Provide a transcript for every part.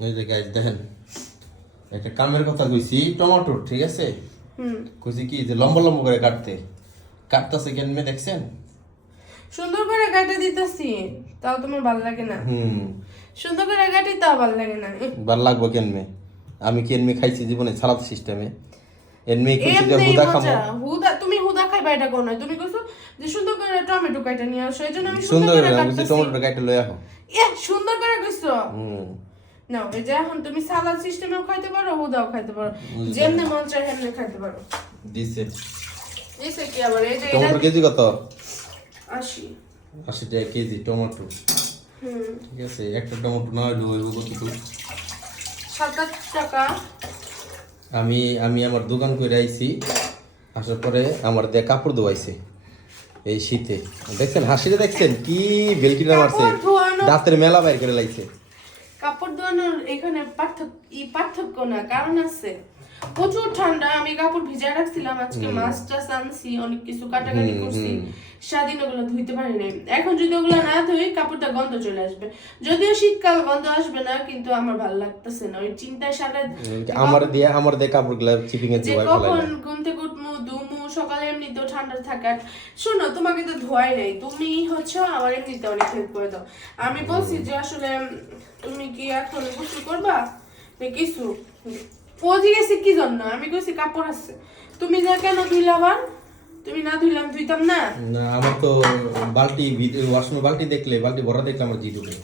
এই যে গাইস দেখেন একটা কামের কথা কইছি টমেটো ঠিক আছে কইছি কি যে লম্বা লম্বা করে কাটতাছে কেন দেখছেন সুন্দর করে কাটে দিতেছি তাও তোমার ভালো লাগে না সুন্দর করে কাটি তাও ভালো লাগে না ভালো লাগবে কেন আমি কেন খাইছি জীবনে সালাদ সিস্টেমে এমনি কইছি যে হুদা খামো তুমি হুদা খাইবা এটা কোন তুমি কইছো যে সুন্দর করে টমেটো কাটে নিয়ে আসো এজন্য আমি সুন্দর করে কাটতেছি টমেটো কাটে লই আহো সুন্দর করে কইছো নাও এই যে এখন তুমি সালাদ সিস্টেমেও খাইতে পারো হুদাও খাইতে পারো যেমনে মন চায় হেমনে খাইতে পারো দিছে কি আবার এই যে টমেটো কেজি কত 80 টাকা কেজি টমেটো ঠিক আছে একটা টমেটো না হইলো হইব কত 7 টাকা আমি আমার দোকান করে আইছি আসার পরে আমার দিয়ে কাপড় ধোয়াইছে এই শীতে দেখছেন হাসিটা দেখছেন কি বেলকিটা মারছে দাঁতের মেলা বাইর করে লাইছে কাপড় ধোয়ানোর এখানে পার্থক্য না কারণ আছে প্রচুর ঠান্ডা আমি কাপড় ভিজায় রাখছিলাম আজকে মাছটা আনছি অনেক কিছু কাটাকাটি করছি সারাদিন ওগুলো ধুইতে পারি নাই এখন যদি ওগুলো না ধুই কাপড়টা গন্ধ চলে আসবে যদিও শীতকাল গন্ধ আসবে না কিন্তু আমার ভালো লাগতেছে না ওই চিন্তায় সারা আমার দিয়ে কাপড়গুলো চিপিং এ ধোয়াই ফেলাই কখন ঘুম থেকে উঠমু দুমু সকালে এমনিতেও ঠান্ডা থাকে শোনো তোমাকে তো ধোয়াই নাই তুমি হচ্ছে আমার এমনিতে অনেক হেল্প করে দাও আমি বলছি যে আসলে তুমি কি এখন গোসল করবা কিছু ও জিজ্ঞেস কি জন্য আমি কইছি কাপড় আছে তুমি যা কেন ধুইলাবার তুমি না ধুইলাম ধুইতাম না না আমার তো বালতি ওয়াশরুমে বালতি দেখলে বালতি ভরা দেখলে আমার জি ঢুকে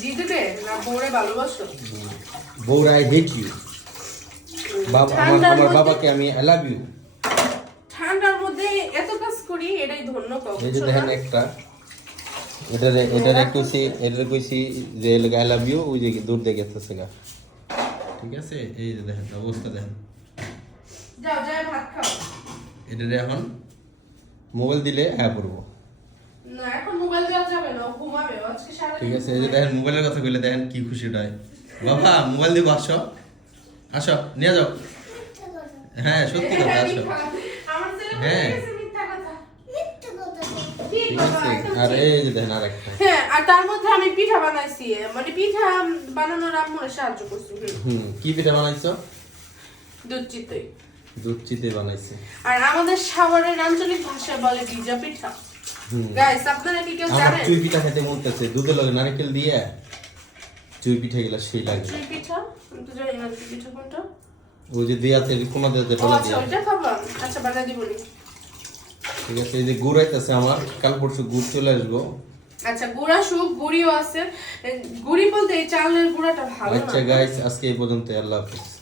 জি দেবে না বউরে ভালোবাসো বউরা আই হেট ইউ বাবা আমার বাবাকে আমি আই লাভ ইউ ঠান্ডার মধ্যে এত কাজ করি এটাই ধন্য পাও এই যে দেখেন একটা এটা কইছি যে আই লাভ ইউ ওই যে দূর দেখে গেছে গা ঠিক আছে এই যে দেখেন অবস্থা দেখেন যাও যাও ভাত খাও এটা এখন মোবাইল দিলে হ্যাঁ পড়বো না এখন মোবাইল দেওয়া যাবে না ঘুমাবে আজকে সারা ঠিক আছে এই যে দেখেন মোবাইলের কথা কইলে দেখেন কি খুশি হয় বাবা মোবাইল দিব আসো নিয়ে যাও হ্যাঁ সত্যি কথা আসো আমার ছেলে হ্যাঁ মিথ্যা কথা ঠিক আছে আর এই যে দেখেন আরেকটা হ্যাঁ আর তার মধ্যে আমি পিঠা বানাইছি মানে পিঠা বানানোর আম্মুরে সাহায্য করছি কি পিঠা বানাইছো দুধ চিতই বানাইছে আর আমাদের সাভারের আঞ্চলিক ভাষায় বলে ভিজা পিঠা গাইস আপনারা কি কেউ জানেন আমার চুই পিঠা খেতে মন চাচ্ছে দুধের লগে নারকেল দিয়ে চুই পিঠা গুলা সেই লাগে চুই পিঠা আমি তো জানি না চুই পিঠা কোনটা ওই যে দিয়াতে কোনা দিয়ে ও ঢোলা আচ্ছা দিয়ে ওইটা খাবা আচ্ছা বানাই দিবনি ঠিক আছে এই যে গুড় আইতাছে আমার কাল পরশু গুড় চলে আসবো আচ্ছা গুড়া সুপ গুড়িও আছে গুড়ি বলতে এই চালের গুড়াটা ভালো না আচ্ছা গাইস আজকে এই পর্যন্ত আল্লাহ হাফেজ